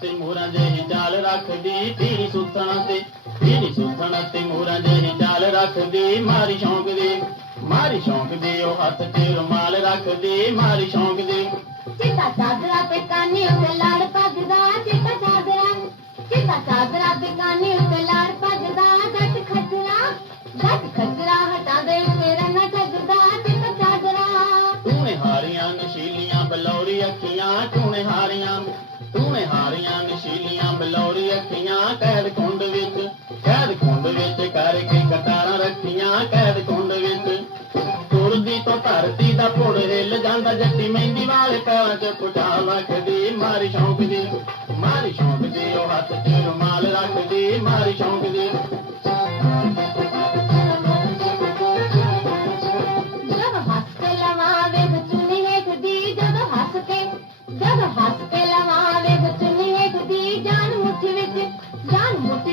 ਤੇ ਮੋਰਾਂ ਜਿਹੀ ਚਾਲ ਰੱਖਦੀ ਪੀੜੀ ਸੁੱਥਣ ਤੇ ਪੀੜੀ ਸੁੱਥਣ ਤੇ ਮੋਰਾਂ ਜਿਹੀ ਚਾਲ ਰੱਖਦੀ, ਮਾਰੀ ਸ਼ੌਂਕ ਦੀ, ਮਾਰੀ ਸ਼ੌਂਕ ਦੀ, ਉਹ ਹੱਥ 'ਚ ਰੁਮਾਲ ਰੱਖਦੀ, ਮਾਰੀ ਸ਼ੌਂਕ ਦੀ। ਚਿੱਟਾ ਚਾਦਰਾ ਤੇ ਕਾਨੀ ਉੱਤੇ ਲੜ ਭੱਜਦਾ ਚਿੱਟਾ ਚਾਦਰਾ ਚਿੱਟਾ ਚਾਦਰਾ ਤੇ ਕਾਨੀ ਉੱਤੇ ਲੜ ਭੱਜਦਾ ਜੱਟ ਖੱਜਰਾ ਜੱਟ ਖੱਜਰਾ ਹਟਾ ਦੇ ਤੇਰਾ ਹਾਰੀਆਂ ਹਾਰੀਆਂ ਨਸ਼ੀਲੀਆਂ ਬਲੌਰੀ ਅੱਖੀਆਂ ਕੈਦ ਕੁੰਡ ਵਿੱਚ, ਕੈਦ ਕੁੰਡ ਵਿੱਚ ਕਰਕੇ ਕਤਾਰਾਂ ਰੱਖੀਆਂ ਕੈਦ ਕੁੰਡ ਵਿੱਚ। ਤੁਰਦੀ ਤੋਂ ਧਰਤੀ ਦਾ ਭੁੜ ਹਿੱਲ ਜਾਂਦਾ, ਜੱਟੀ ਮਹਿੰਦੀ ਵਾਲੇ ਪੈਰਾਂ 'ਚ ਪੁਟਾ ਰੱਖਦੀ ਮਾਰੀ ਸ਼ੌਂਕ ਦੀ ਮਾਰੀ ਸ਼ੌਂਕ ਦੀ ਉਹ ਹੱਥ 'ਚ ਰੁਮਾਲ ਰੱਖਦੀ, ਮਾਰੀ ਸ਼ੌਂਕ ਦੀ ਜਦੋਂ ਹੱਸ ਕੇ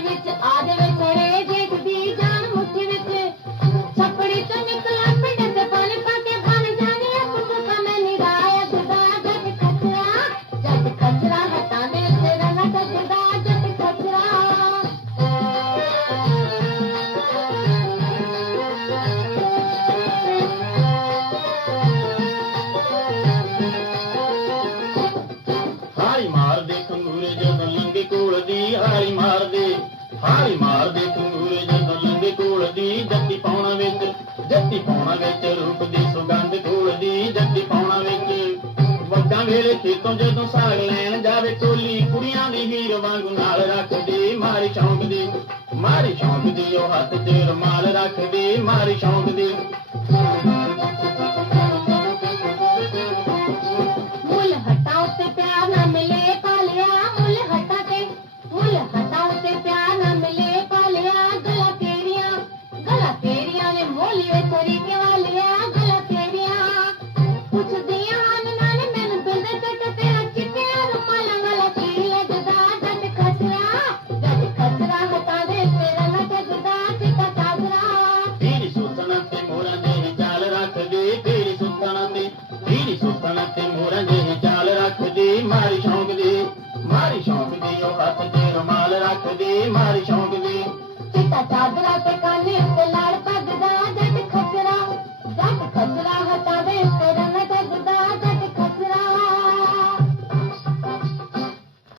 ਵਿੱਚ ਆ ਜਾਵੇ ਛੜੇ ਦੇਖਦੀ ਜਾਨ ਮੁੱਠੀ ਵਿੱਚ। ਛਪੜੀ ਤੋਂ ਨਿਕਲਾਂ ਪਿੰਡ ਤੇ ਪਾਣੀ ਪਾ ਕੇ ਬਣ ਜਾਣੀ ਆ। ਪੁੱਤ ਕਮੇ ਨਿਰਾਇਆ, ਜਦਾ ਜੱਟ ਖਚਰਾ। ਜੱਟ ਖਚਰਾ, ਹਟਾ ਦੇ ਤੇਰਾ ਨਾ ਟੱਕਦਾ ਜੱਟ ਹਾਰੀ ਮਾਰਦੇ ਖੰਗੂਰੇ ਜਦੋਂ ਲੰਗੇ ਕੋਲ ਦੀ, ਹਾਰੀ ਮਾਰਦੇ ਹਾਰੀ ਮਾਰਦੇ ਖੰਗੂਰੇ ਜਦੋਂ ਲੰਗੇ ਕੋਲ ਦੀ ਜੱਤੀ ਪਾਉਣਾ ਵਿੱਚ ਜੱਤੀ ਪਾਉਣਾ ਵਿੱਚ ਰੂਪ ਦੀ ਸੁਗੰਧ ਕੋਲ ਦੀ ਜੱਤੀ ਪਾਉਣਾ ਵਿੱਚ। ਵੱਗਾਂ ਵੇਲੇ ਖੇਤੋਂ ਜਦੋਂ ਸਾਗ ਲੈਣ ਜਾਵੇ ਟੋਲੀ, ਕੁੜੀਆਂ ਦੀ ਹੀਰ ਵਾਂਗੂ ਨਾਲ ਰੱਖਦੀ ਮਾਰੀ ਸ਼ੌਂਕ ਦੀ, ਮਾਰੀ ਸ਼ੌਂਕ ਦੀ, ਉਹ ਹੱਥ 'ਚ ਰੁਮਾਲ ਰੱਖਦੀ ਮਾਰੀ ਸ਼ੌਂਕ ਦੀ। ਤੇਰੀਆਂ ਨੇ ਮੋਲੀਏ ਤਰੀਕੇ ਵਾਲਿਆ ਗਲਾ ਤੇਰੀਆਂ। ਪੁੱਛਦੀਆਂ ਹਨ ਨਾਲੇ ਮੈਨੂੰ ਬਿੰਦ ਤੇ ਤੇਰਾ ਚਿੱਟਿਆ ਰੁਮਾਲਾਂ ਵਾਲਾ ਕੀ ਲੱਗਦਾ? ਜੱਟ ਖਸਰਾ ਜੱਟ ਖਸਰਾ ਹਟਾ ਦੇ ਤੇਰਾ ਟੱਕਦਾ ਚਿੱਟਾ ਚਾਦਰਾ। ਪੀੜੀ ਸੁੱਤਣ ਤੇ ਮੋਰਾਂ ਦੇ ਚਾਲ ਰੱਖਦੀ ਪੀੜੀ ਸੁੱਤਣ ਤੇ ਪੀੜੀ ਸੁੱਤਣ ਤੇ ਮੋਰਾਂ ਦੇ ਚਾਲ ਰੱਖਦੀ। ਮਾਰੀ ਸ਼ੌਂਕ ਦੀ ਮਾਰੀ ਸ਼ੌਂਕ ਦੀ ਉਹ ਹੱਥ 'ਚ ਰੁਮਾਲ ਰੱਖਦੀ ਮਾਰੀ